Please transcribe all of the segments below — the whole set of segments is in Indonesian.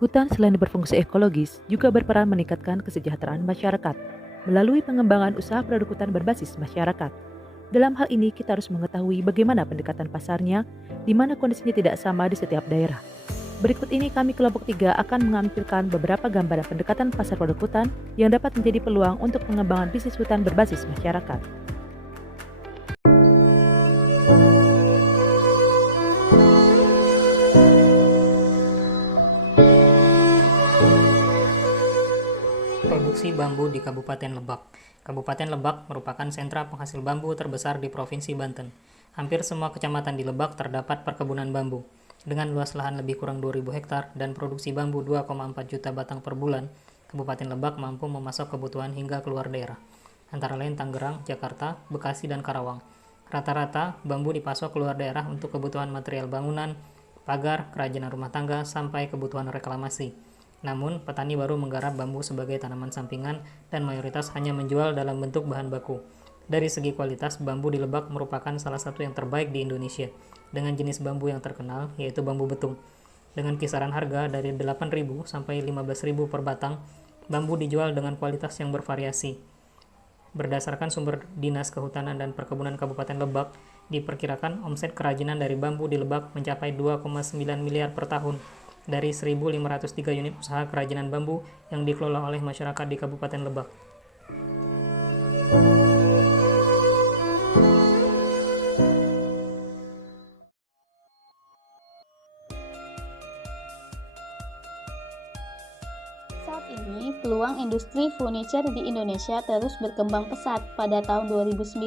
Hutan selain berfungsi ekologis, juga berperan meningkatkan kesejahteraan masyarakat melalui pengembangan usaha produk hutan berbasis masyarakat. Dalam hal ini, kita harus mengetahui bagaimana pendekatan pasarnya, di mana kondisinya tidak sama di setiap daerah. Berikut ini kami kelompok 3 akan menampilkan beberapa gambaran pendekatan pasar produk hutan yang dapat menjadi peluang untuk pengembangan bisnis hutan berbasis masyarakat. Produksi bambu di Kabupaten Lebak. Kabupaten Lebak merupakan sentra penghasil bambu terbesar di Provinsi Banten. Hampir semua kecamatan di Lebak terdapat perkebunan bambu. Dengan luas lahan lebih kurang 2.000 hektar dan produksi bambu 2,4 juta batang per bulan, Kabupaten Lebak mampu memasok kebutuhan hingga keluar daerah, antara lain Tangerang, Jakarta, Bekasi, dan Karawang. Rata-rata, bambu dipasok keluar daerah untuk kebutuhan material bangunan, pagar, kerajinan rumah tangga, sampai kebutuhan reklamasi. Namun, petani baru menggarap bambu sebagai tanaman sampingan dan mayoritas hanya menjual dalam bentuk bahan baku. Dari segi kualitas, bambu di Lebak merupakan salah satu yang terbaik di Indonesia, dengan jenis bambu yang terkenal, yaitu bambu betung. Dengan kisaran harga dari 8.000 sampai 15.000 per batang, bambu dijual dengan kualitas yang bervariasi. Berdasarkan sumber Dinas Kehutanan dan Perkebunan Kabupaten Lebak, diperkirakan omset kerajinan dari bambu di Lebak mencapai 2,9 miliar per tahun dari 1.503 unit usaha kerajinan bambu yang dikelola oleh masyarakat di Kabupaten Lebak. Saat ini, peluang industri furniture di Indonesia terus berkembang pesat. Pada tahun 2019,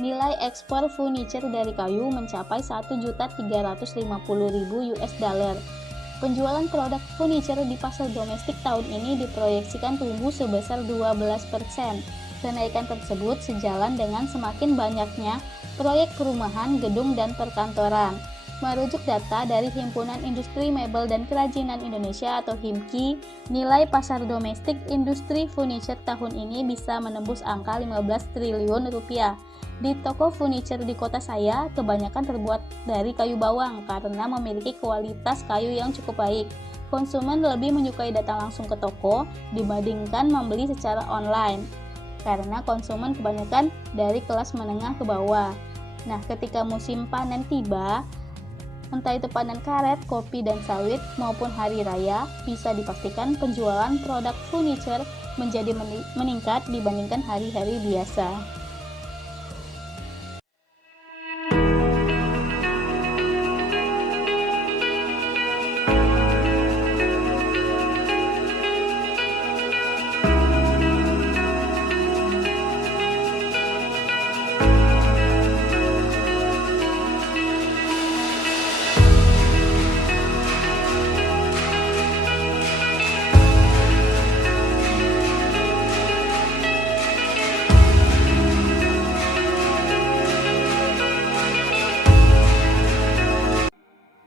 nilai ekspor furniture dari kayu mencapai 1.350.000 US dollar. Penjualan produk furniture di pasar domestik tahun ini diproyeksikan tumbuh sebesar 12%. Kenaikan tersebut sejalan dengan semakin banyaknya proyek perumahan, gedung, dan perkantoran. Merujuk data dari Himpunan Industri Mebel dan Kerajinan Indonesia atau HIMKI, nilai pasar domestik industri furniture tahun ini bisa menembus angka 15 triliun rupiah. Di toko furniture di kota saya, kebanyakan terbuat dari kayu bawang karena memiliki kualitas kayu yang cukup baik. Konsumen lebih menyukai datang langsung ke toko dibandingkan membeli secara online, karena konsumen kebanyakan dari kelas menengah ke bawah. Nah, ketika musim panen tiba, entah itu panen karet, kopi, dan sawit maupun hari raya, bisa dipastikan penjualan produk furniture menjadi meningkat dibandingkan hari-hari biasa.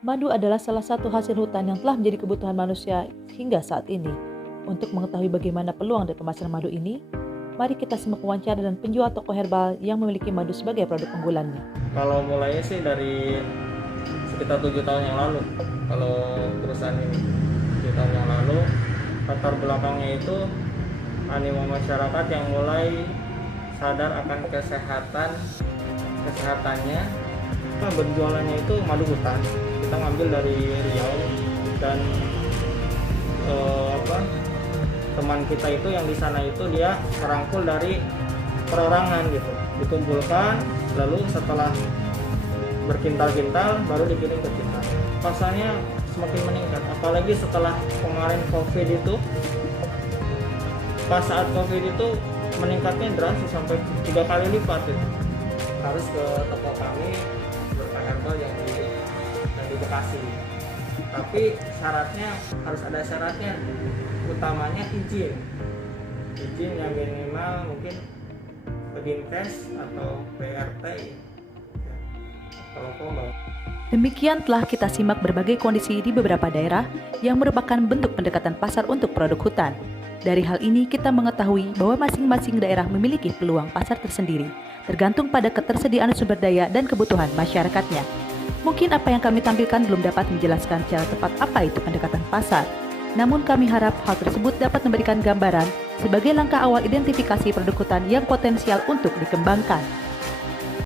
Madu adalah salah satu hasil hutan yang telah menjadi kebutuhan manusia hingga saat ini. Untuk mengetahui bagaimana peluang dari pemasaran madu ini, mari kita simak wawancara dan penjual toko herbal yang memiliki madu sebagai produk unggulannya. Kalau mulainya sih dari sekitar 7 tahun yang lalu. Kalau perusahaan ini 7 tahun yang lalu, latar belakangnya itu animo masyarakat yang mulai sadar akan kesehatannya. Kita berjualannya itu madu hutan. Kita ngambil dari Riau dan teman kita itu yang di sana itu dia merangkul dari perorangan gitu, dikumpulkan, lalu setelah berkintal-kintal baru dikirim ke kita. Pasarnya semakin meningkat, apalagi setelah kemarin COVID itu. Pas saat COVID itu meningkatnya drastis sampai 3 kali lipat gitu. Harus ke toko kami berbahan herbal yang di Bekasi. Tapi syaratnya harus ada syaratnya, utamanya izin yang minimal mungkin Dinkes atau PRT ya. Kalau mau. Demikian telah kita simak berbagai kondisi di beberapa daerah yang merupakan bentuk pendekatan pasar untuk produk hutan. Dari hal ini kita mengetahui bahwa masing-masing daerah memiliki peluang pasar tersendiri, tergantung pada ketersediaan sumber daya dan kebutuhan masyarakatnya. Mungkin apa yang kami tampilkan belum dapat menjelaskan secara tepat apa itu pendekatan pasar. Namun kami harap hal tersebut dapat memberikan gambaran sebagai langkah awal identifikasi produk hutan yang potensial untuk dikembangkan.